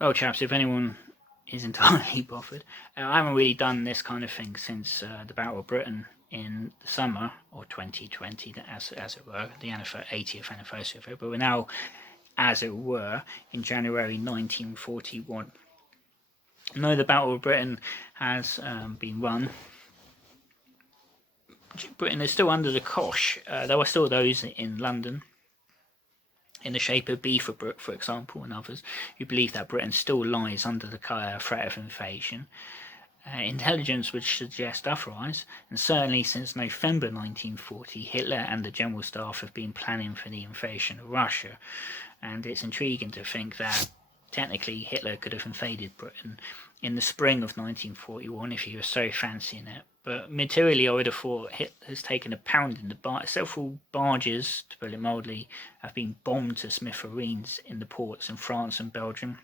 Well, chaps, if anyone is entirely bothered, I haven't really done this kind of thing since the Battle of Britain in the summer or 2020, as it were, the 80th anniversary of it. But we're now, as it were, in January 1941. No, the Battle of Britain has been won. Britain is still under the cosh. There were still those in London, in the shape of Beaverbrook, for example, and others, who believe that Britain still lies under the threat of invasion. Intelligence would suggest otherwise, and certainly since November 1940, Hitler and the General Staff have been planning for the invasion of Russia, and it's intriguing to think that technically Hitler could have invaded Britain in the spring of 1941 if he was so fancying it. But materially, I would have thought Hitler's taken a pound in the bar. Several barges, to put it mildly, have been bombed to smithereens in the ports in France and Belgium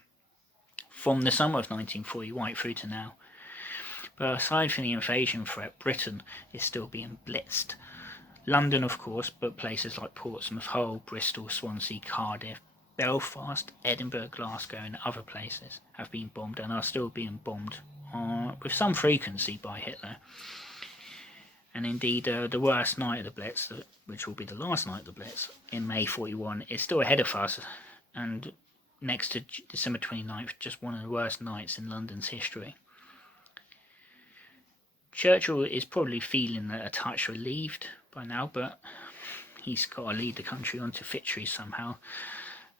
from the summer of 1940 right through to now. But aside from the invasion threat, Britain is still being blitzed. London, of course, but places like Portsmouth, Hull, Bristol, Swansea, Cardiff, Belfast, Edinburgh, Glasgow and other places have been bombed and are still being bombed with some frequency by Hitler. And indeed, the worst night of the Blitz, which will be the last night of the Blitz, in May 41, is still ahead of us. And next to December 29th, just one of the worst nights in London's history. Churchill is probably feeling a touch relieved by now, but he's got to lead the country on to victory somehow.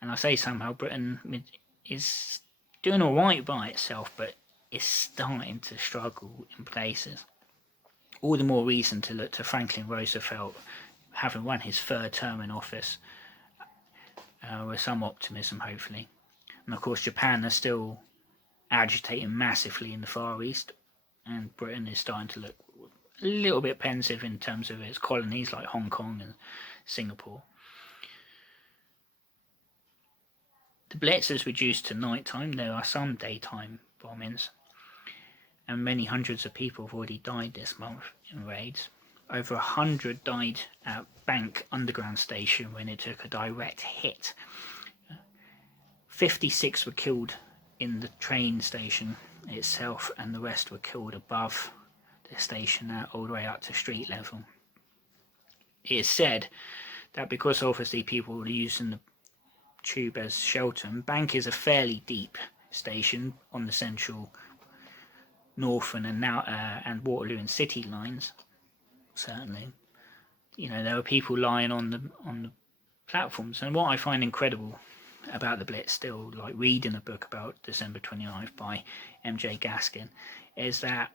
And I say somehow, Britain is doing all right by itself, but is starting to struggle in places. All the more reason to look to Franklin Roosevelt, having won his third term in office, with some optimism, hopefully. And of course, Japan is still agitating massively in the Far East, and Britain is starting to look a little bit pensive in terms of its colonies like Hong Kong and Singapore. The Blitz is reduced to nighttime. There are some daytime bombings, and many hundreds of people have already died this month in raids. Over 100 died at Bank Underground Station when it took a direct hit. 56 were killed in the train station itself, and the rest were killed above the station all the way up to street level. It is said that because obviously people were using the tube as shelter, and Bank is a fairly deep station on the central Northern and Waterloo and City lines. Certainly, there were people lying on the platforms. And what I find incredible about the Blitz, still, like reading a book about December 29th by M.J. Gaskin, is that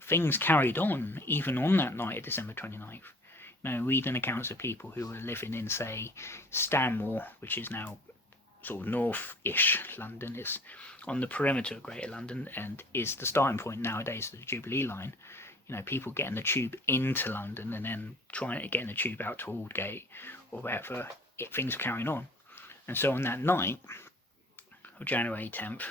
things carried on even on that night of December 29th. Reading accounts of people who were living in, say, Stanmore, which is now sort of north-ish London. It's on the perimeter of Greater London and is the starting point nowadays of the Jubilee line. People getting the tube into London and then trying to get the tube out to Aldgate or wherever. Things were carrying on. And so on that night of January 10th,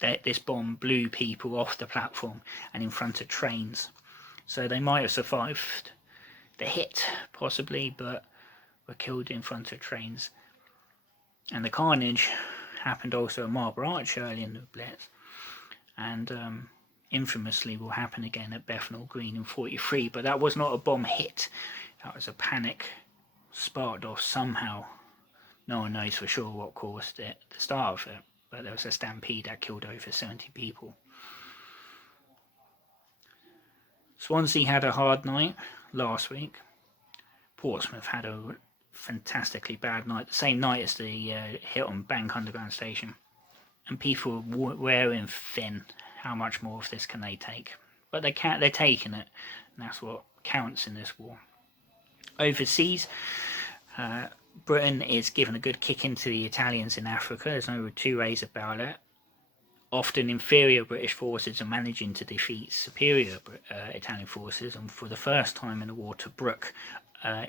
this bomb blew people off the platform and in front of trains. So they might have survived the hit, possibly, but were killed in front of trains. And the carnage happened also at Marlborough Arch early in the Blitz, and infamously will happen again at Bethnal Green in 43. But that was not a bomb hit. That was a panic sparked off somehow. No one knows for sure what caused it, the start of it, but there was a stampede that killed over 70 people. Swansea had a hard night last week. Portsmouth had a fantastically bad night, the same night as the hit on Bank Underground Station. And people were wearing thin. How much more of this can they take? But they're taking it, and that's what counts in this war. Overseas, Britain is giving a good kick into the Italians in Africa. There's no two ways about it. Often inferior British forces are managing to defeat superior Italian forces, and for the first time in the war, Tobruk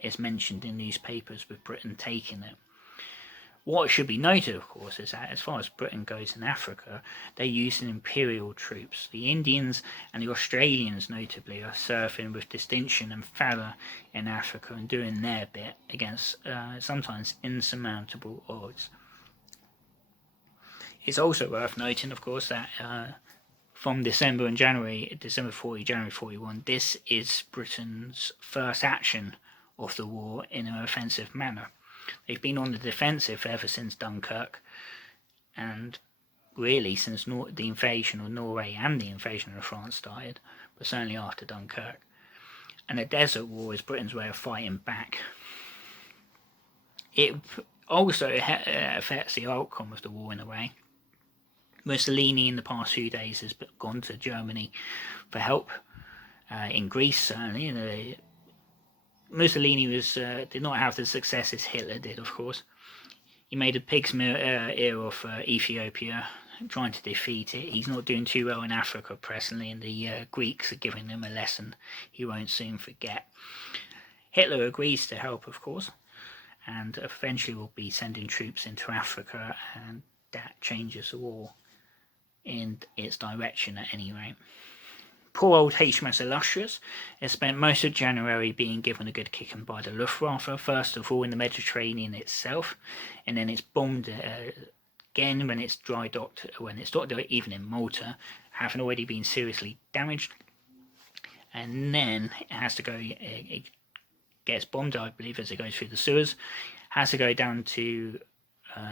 is mentioned in newspapers with Britain taking it. What should be noted, of course, is that as far as Britain goes in Africa, they're using imperial troops. The Indians and the Australians, notably, are serving with distinction and valour in Africa and doing their bit against sometimes insurmountable odds. It's also worth noting, of course, that from December 40, January 41, this is Britain's first action of the war in an offensive manner. They've been on the defensive ever since Dunkirk, and really since the invasion of Norway and the invasion of France started, but certainly after Dunkirk. And a desert war is Britain's way of fighting back. It also affects the outcome of the war in a way. Mussolini in the past few days has gone to Germany for help. In Greece, certainly. Mussolini did not have the success as Hitler did, of course. He made a pig's ear of Ethiopia, trying to defeat it. He's not doing too well in Africa presently, and the Greeks are giving him a lesson he won't soon forget. Hitler agrees to help, of course, and eventually will be sending troops into Africa, and that changes the war in its direction at any rate. Poor old HMS Illustrious has spent most of January being given a good kicking by the Luftwaffe, first of all in the Mediterranean itself, and then it's bombed again when it's docked even in Malta, having already been seriously damaged. And then it has to go, it gets bombed, I believe, as it goes through the Suez, has to go down to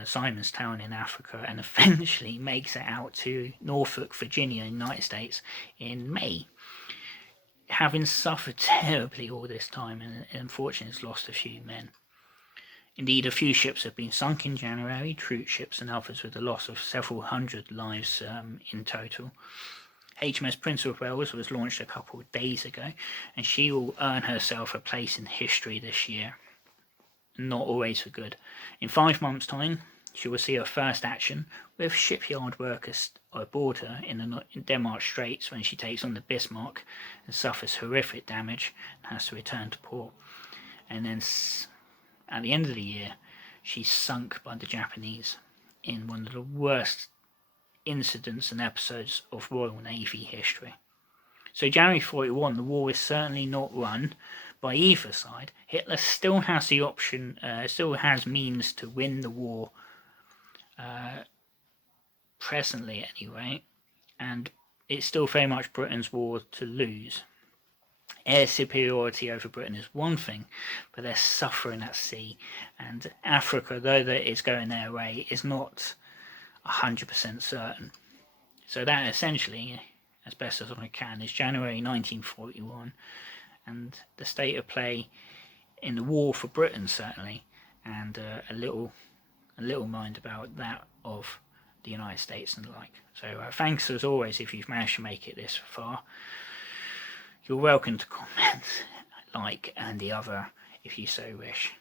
Simonstown in Africa, and eventually makes it out to Norfolk, Virginia, United States in May. Having suffered terribly all this time, and unfortunately has lost a few men. Indeed, a few ships have been sunk in January, troop ships and others, with the loss of several hundred lives in total. HMS Prince of Wales was launched a couple of days ago, and she will earn herself a place in history this year. Not always for good. In 5 months' time, she will see her first action with shipyard workers aboard her in Denmark Straits when she takes on the Bismarck and suffers horrific damage and has to return to port. And then at the end of the year, she's sunk by the Japanese in one of the worst incidents and episodes of Royal Navy history. So January 41, the war is certainly not won by either side. Hitler still has the option, still has means to win the war, presently anyway, and it's still very much Britain's war to lose. Air superiority over Britain is one thing, but they're suffering at sea, and Africa, though that is going their way, is not 100% certain. So that essentially, as best as I can, is January 1941, and the state of play in the war for Britain certainly, and a little mind about that of the United States and the like. So thanks as always if you've managed to make it this far. You're welcome to comment, like, and the other if you so wish.